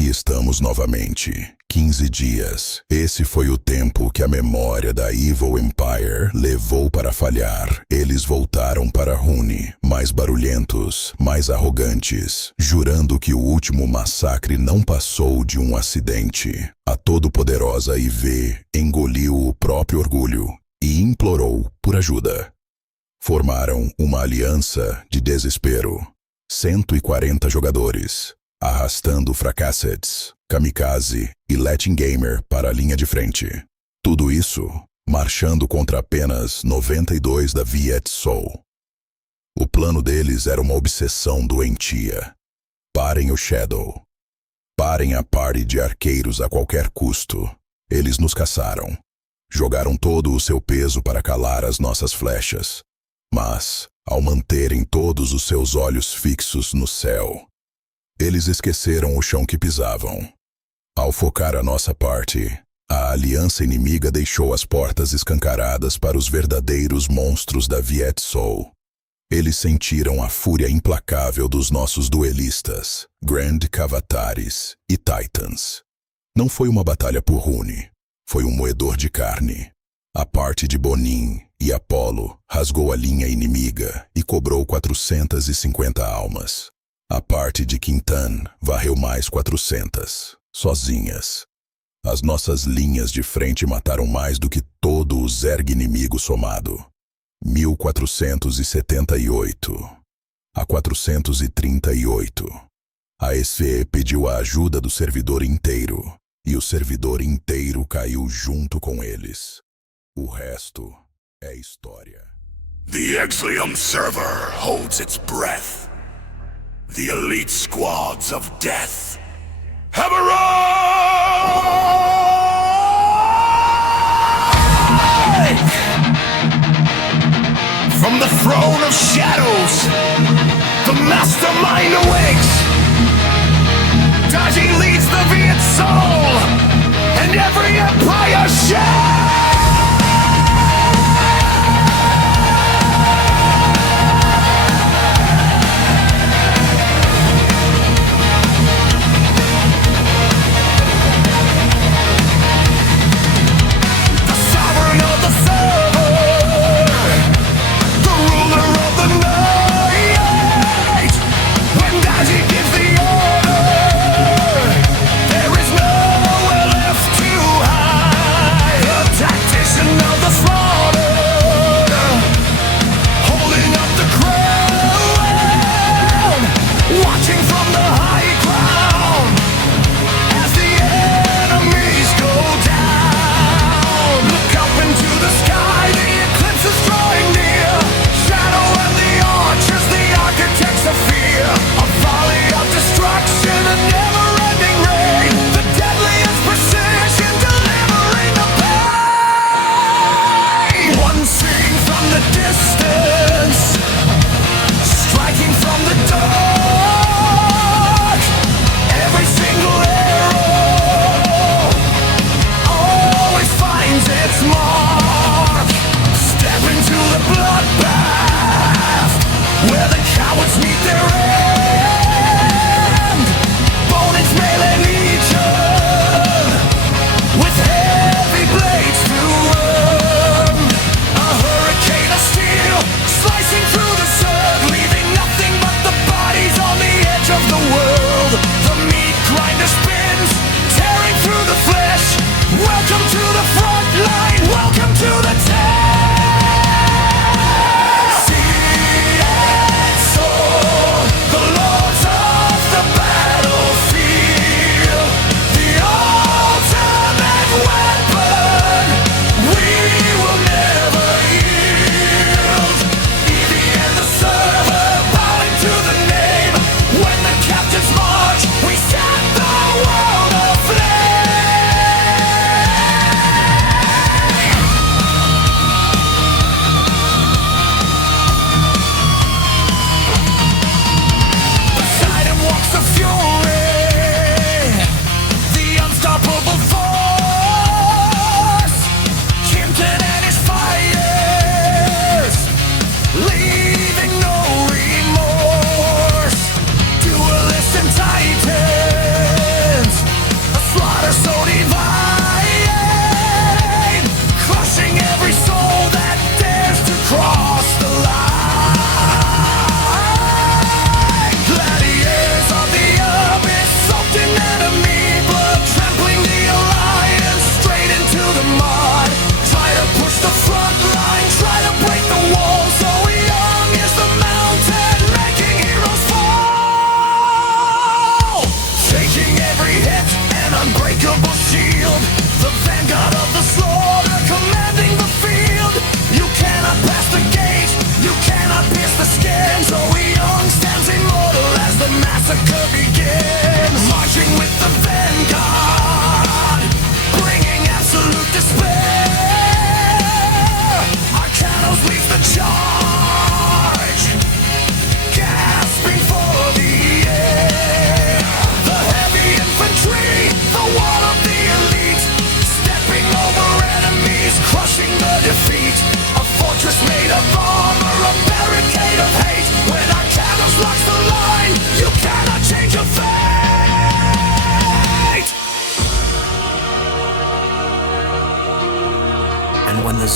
Aqui estamos novamente. 15 dias. Esse foi o tempo que a memória da Evil Empire levou para falhar. Eles voltaram para Rune, mais barulhentos, mais arrogantes, jurando que o último massacre não passou de um acidente. A todo-poderosa IV engoliu o próprio orgulho e implorou por ajuda. Formaram uma aliança de desespero. 140 jogadores, arrastando Fracassets, Kamikaze e Latin Gamer para a linha de frente. Tudo isso marchando contra apenas 92 da Viet Soul. O plano deles era uma obsessão doentia. Parem o Shadow. Parem a party de arqueiros a qualquer custo. Eles nos caçaram. Jogaram todo o seu peso para calar as nossas flechas. Mas, ao manterem todos os seus olhos fixos no céu, eles esqueceram o chão que pisavam. Ao focar a nossa party, a aliança inimiga deixou as portas escancaradas para os verdadeiros monstros da Viet Soul. Eles sentiram a fúria implacável dos nossos duelistas, Grand Cavatares e Titans. Não foi uma batalha por Rune, foi um moedor de carne. A parte de Bonin e Apollo rasgou a linha inimiga e cobrou 450 almas. A parte de Quintan varreu mais 400, sozinhas. As nossas linhas de frente mataram mais do que todo o Zerg inimigo somado. 1478 a 438. A SE pediu a ajuda do servidor inteiro, e o servidor inteiro caiu junto com eles. O resto é história. The EXILIUM server holds its breath. The elite squads of death have arrived! From the throne of shadows, the mastermind awakes. Daji leads the Viet soul, and every empire shakes! Attack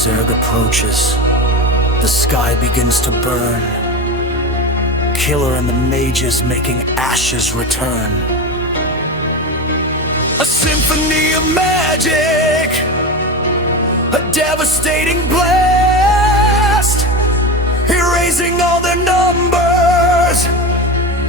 Zerg approaches, the sky begins to burn. Killer and the mages making ashes return. A symphony of magic, a devastating blast, erasing all their numbers,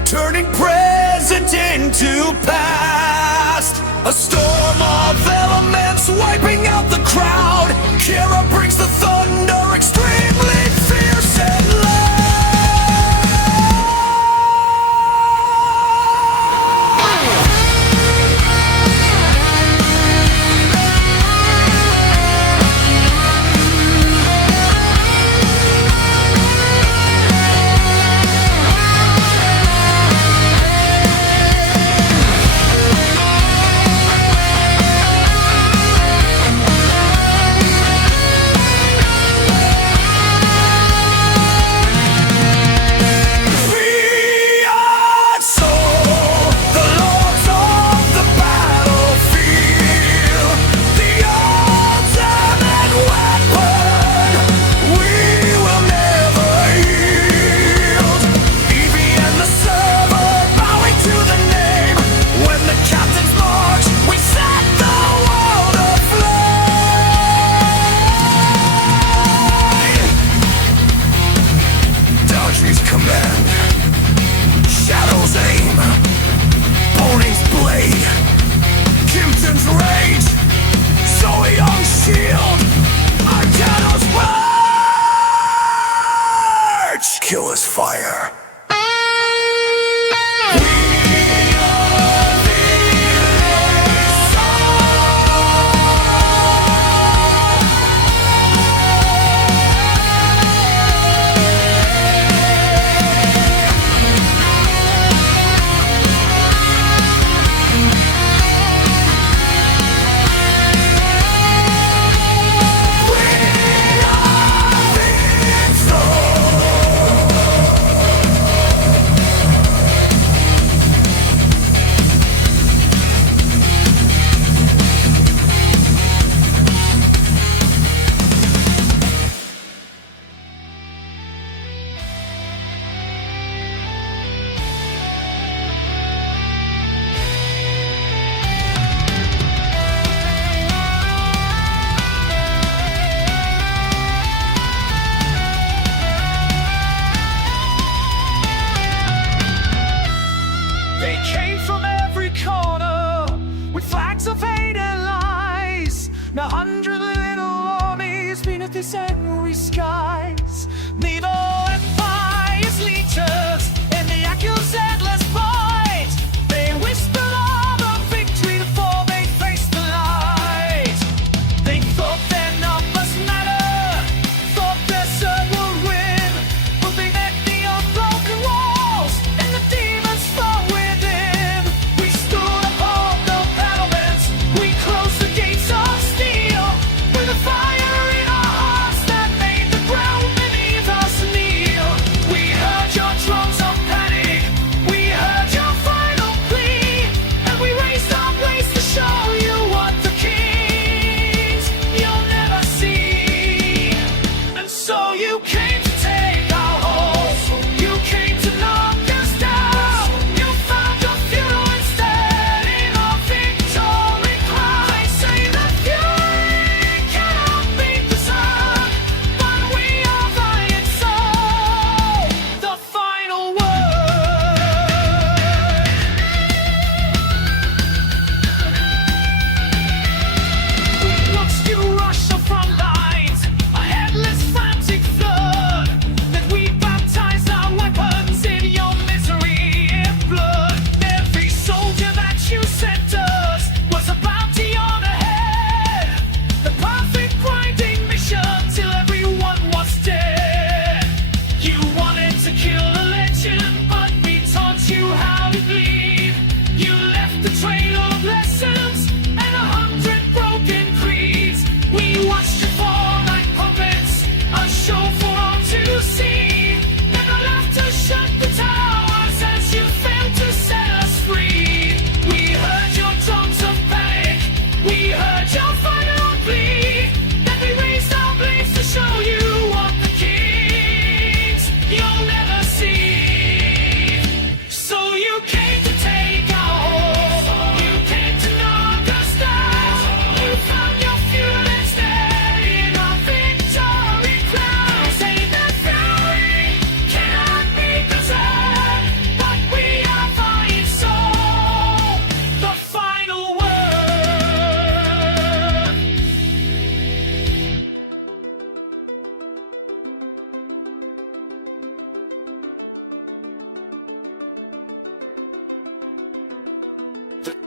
turning present into past. A storm of elements wiping out the crowd. Kira brings the thunder, extremely fierce and loud. Killer's fire.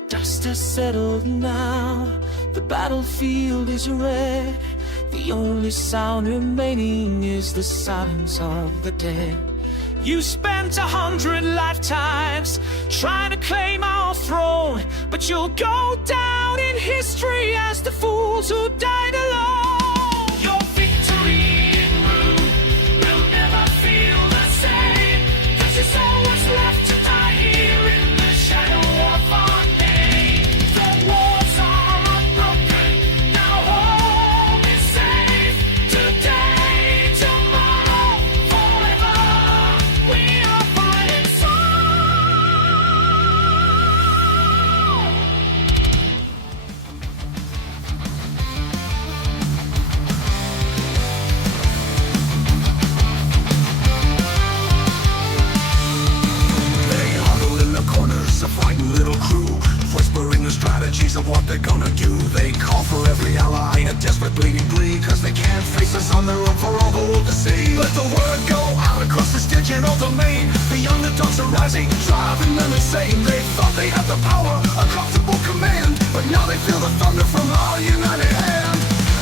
Dust has settled now, the battlefield is red. The only sound remaining is the silence of the dead. You spent 100 lifetimes trying to claim our throne, but you'll go down in history as the fools who died alone. Your victory in Rune will never feel the same, 'cause there's always left to die here in the shadow of our name. The walls are unbroken, now home is safe. Today, tomorrow, forever, we are fighting They huddle in the corners, a frightened little crew, whispering the strategies of what they're gonna do. They call for every ally, a desperate bleeding plea, 'cause they can't face us on their own for all the world to see. Let the word go out across this digital domain. The underdogs are rising, driving them insane. They thought they had the power, a comfortable command, but now they feel the thunder from our united hand.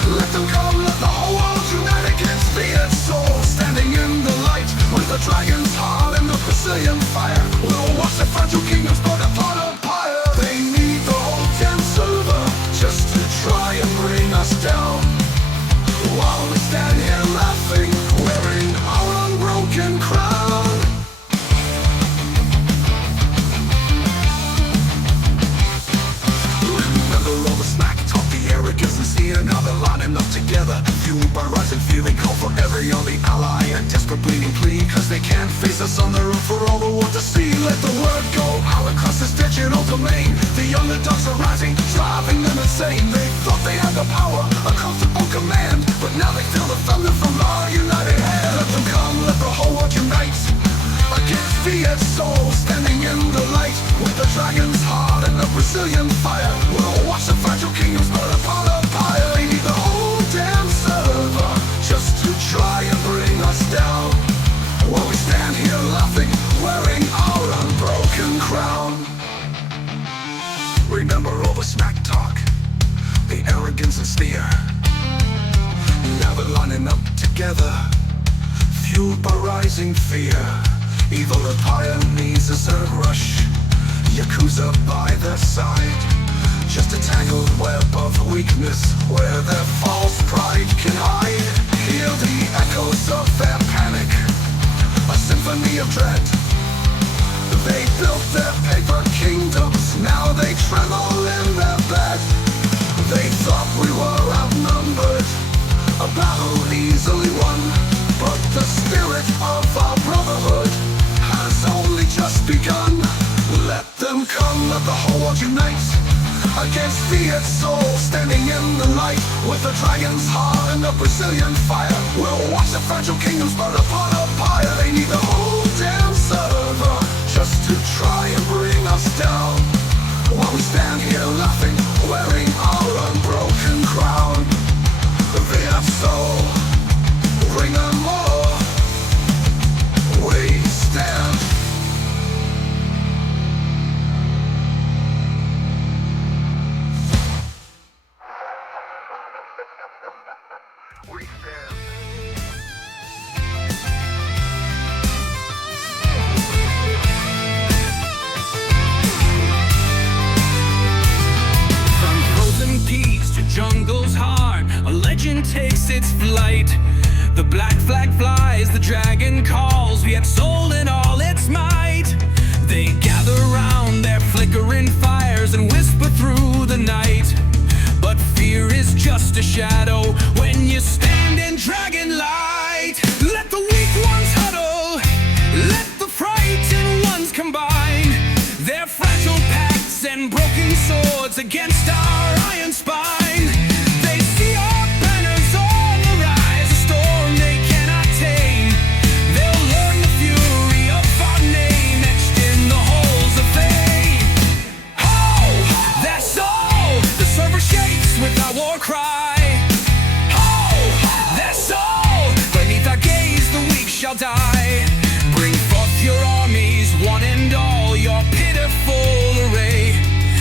Let them come, let the whole world unite against Viet soul, standing in the light with the dragon's heart and the Brazilian fire. We'll watch the fragile kingdoms burn apart on pyre. They need the whole damn server just to try and bring us down, while we stand here laughing, wearing our unbroken crown. Remember all the smack talk, the arrogance, and seeing how they're lining up together. Fueled by rising fear, they call for every only ally, a desperate bleeding plea, 'cause they can't face us on their own for all the world to see. Let the word go out across this digital domain. The underdogs are rising, driving them insane. They thought they had the power, a comfortable command, but now they feel the thunder from our united hand. Let them come, let the whole world unite against Viet soul, standing in the light with the dragon's heart and the Brazilian fire. We'll watch the fragile kingdoms burn apart on pyre. They need the whole damn server just to try and bring us down, while we stand here laughing, wearing our unbroken crown. Remember all the smack talk, the arrogance and sneer. Now they're lining up together, fueled by rising fear. Evil empire needs a surge rush, Yakuza by their side. Just a tangled web of weakness where their false pride can hide. Hear the echoes of their panic, a symphony of dread. They built their paper kingdoms, now they tremble in their bed. They thought we were outnumbered, a battle easily won, but the spirit of our brotherhood has only just begun. Let them come, let the whole world unite against Viet soul, standing in the light with the dragon's heart and the Brazilian fire. We'll watch the fragile kingdoms burn upon a pyre. They need the whole damn server just to try and bring us down, while we stand here laughing, wearing our unbroken crown. Viet soul, bring them more, we stand. We stand. From frozen peaks to jungle's heart, a legend takes its flight. The black flag flies, the dragon calls, Viet soul in all its might. They gather round their flickering fires and whisper through the night. But fear is just a shadow when you stand in dragon light. Let the weak ones huddle, let the frightened ones combine. Their fragile pacts and broken swords against our iron spine. They see our banners on the rise, a storm they cannot tame. They'll learn the fury of our name etched in the halls of fame. Oh, that's all, the server shakes with our war cry. Oh, that's all, beneath our gaze the weak shall die. Bring forth your armies, one and all, your pitiful array,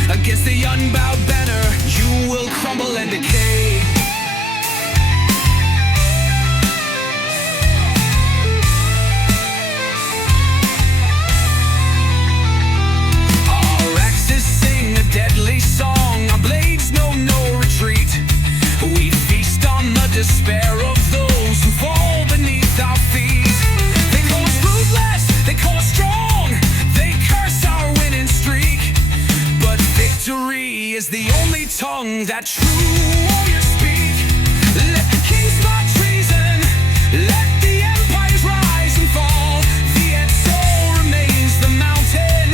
against Against the unbowed banner, you will crumble and decay. Our axes sing a deadly song, our blades know no retreat. We feast on the despair of those who fall beneath our feet. They call us ruthless, they call us strong, they curse our winning streak. But victory is the only tongue that true warriors speak. Let the king spot treason, let the empires rise and fall. Viet soul remains the mountain,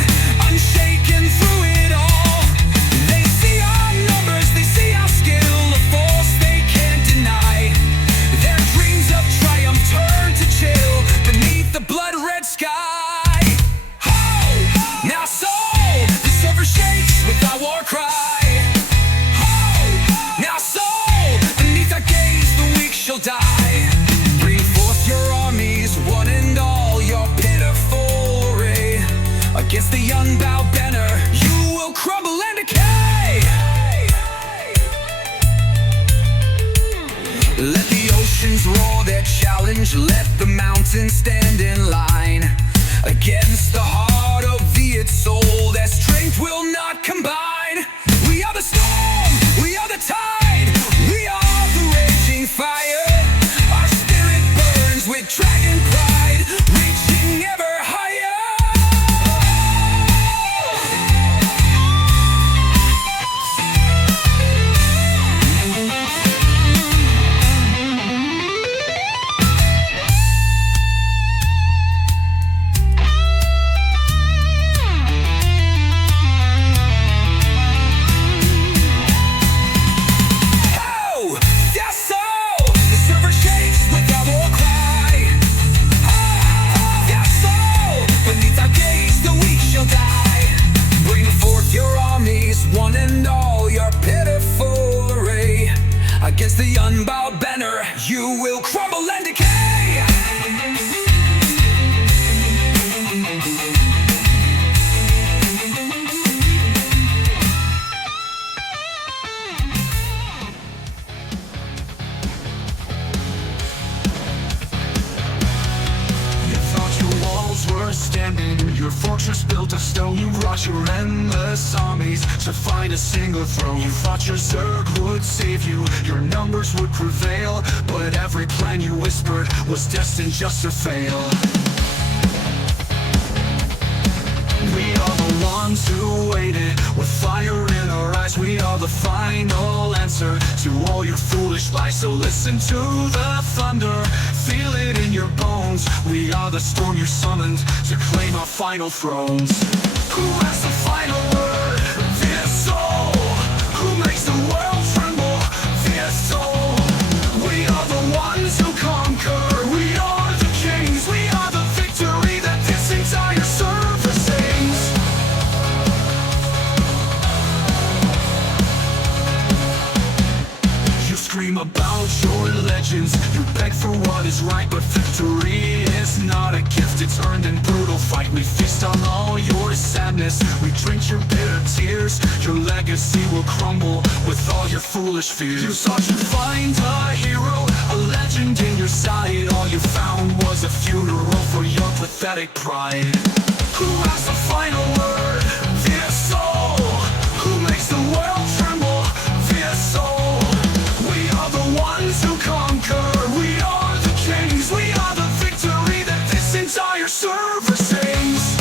unshaken through it all. They see our numbers, they see our skill, a force they can't deny. Their dreams of triumph turn to chill beneath the blood-red sky. Ho! Now so, the server shakes with our war cry. Ho! Now so, beneath our gaze the weak shall die. Bring forth your armies, one and all, your pitiful array. Against the unbowed banner, you will crumble and decay. Let the oceans roar their challenge, let the mountains stand in line. Against the heart of Viet soul, their strength will not combine. We are the storm, we are the tide, we are the raging fire. Our spirit burns with dragon pride, reaching ever higher. Oh, yes, so the server shakes with our war cry. Oh, yes, so beneath our gaze the weak shall die. Bring forth your armies, one and all, your pitiful array. Against the unbowed banner, you will crumble and decay. You thought your walls were standing, your fortress built of stone. You brought your endless armies to find a single throne. You thought your Zerg would save you, your numbers would prevail. But every plan you whispered was destined just to fail. We are the ones who waited, with fire in our eyes. We are the final answer to all your foolish lies. So listen to the thunder, feel it in your bones. We are the storm you summoned to claim our final thrones. Who has the final word? This soul. Who makes the world tremble? This soul. We are the ones who conquer. We are the kings. We are the victory that this entire server sings. You scream about your legends, you beg for what is right. But victory is not a gift, it's earned in brutal fight. We feast on all your sadness, we drink your bitter tears. Your legacy will crumble with all your foolish fears. You sought to find a hero, a legend in your sight. All you found was a funeral for your pathetic pride. Who has the final word? This soul. Who makes the world tremble? This soul. We are the ones who conquer. We are the kings. We are the victory that this entire server sings.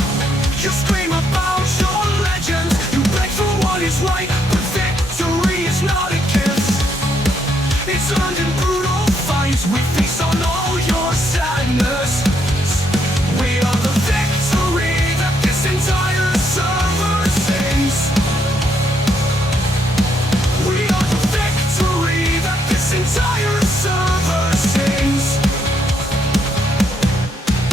You scream about your legends, you beg for what is right. But victory is not a gift, it's earned in brutal fights. We feast on all your sadness. We are the victory that this entire server sings. We are the victory that this entire server sings.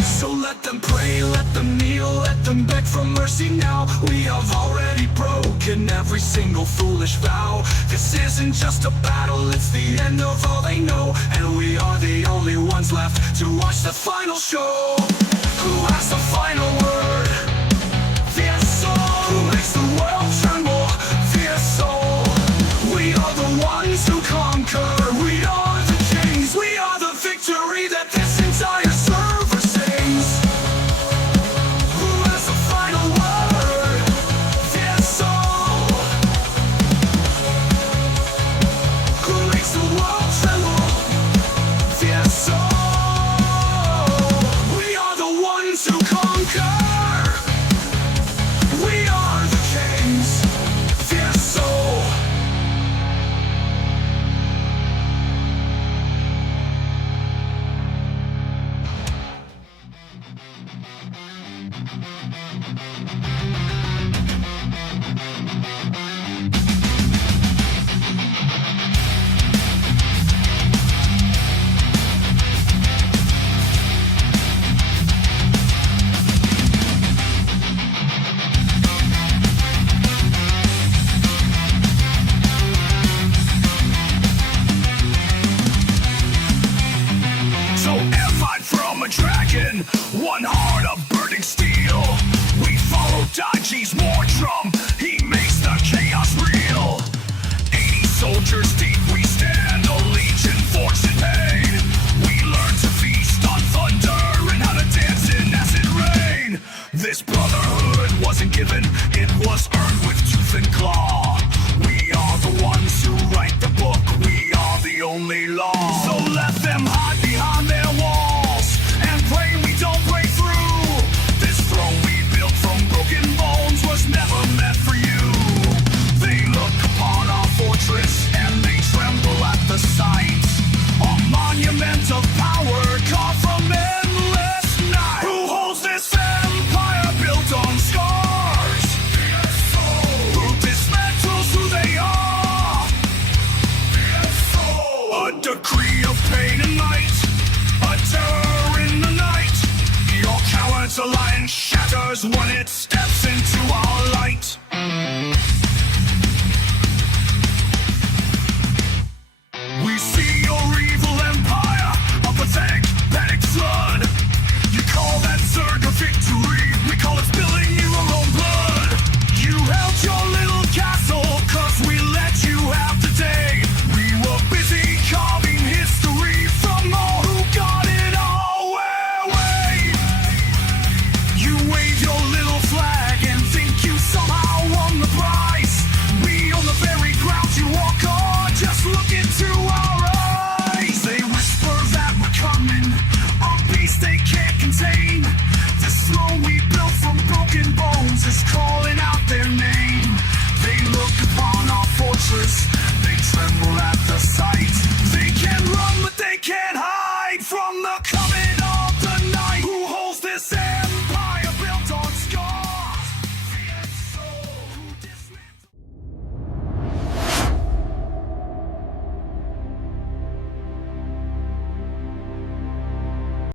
So let them pray, let them kneel, let them beg for mercy now. We have already broken every single foolish vow. This isn't just a battle, it's the end of all they know. And we are the only ones left to watch the final show. Who has the final word? This soul. Who makes the world tremble? This So amplified from a dragon, one heart of burning steel. We follow Daji's war drum, he makes the chaos real. 80 soldiers deep we stand, a legion forged in pain. We learn to feast on thunder and how to dance in acid rain. This brotherhood wasn't given, it was earned with tooth and claw. We are the ones who write the book, we are the only law. So let them hide behind their walls and pray we don't break through. This throne we built from broken bones was never meant for you. They look upon our fortress and they tremble at the sight. A monument of power carved from endless night. Who holds this empire built on scars? Who dismantles who they are? A decree of pain and light, a terror in the night. Your coward's alliance shatters when it steps into our light. We see your evil empire, a pathetic, panic flood. You call that surge a victory, we call it spilling your own blood. You held your little castle, cause we let you have the day. We were busy carving history from all who got it our way. You wave your little flag and think you somehow won the prize. We on the very ground you walk on, just look into our eyes. They whisper that we're coming, a beast they can't contain. This throne we built from broken bones is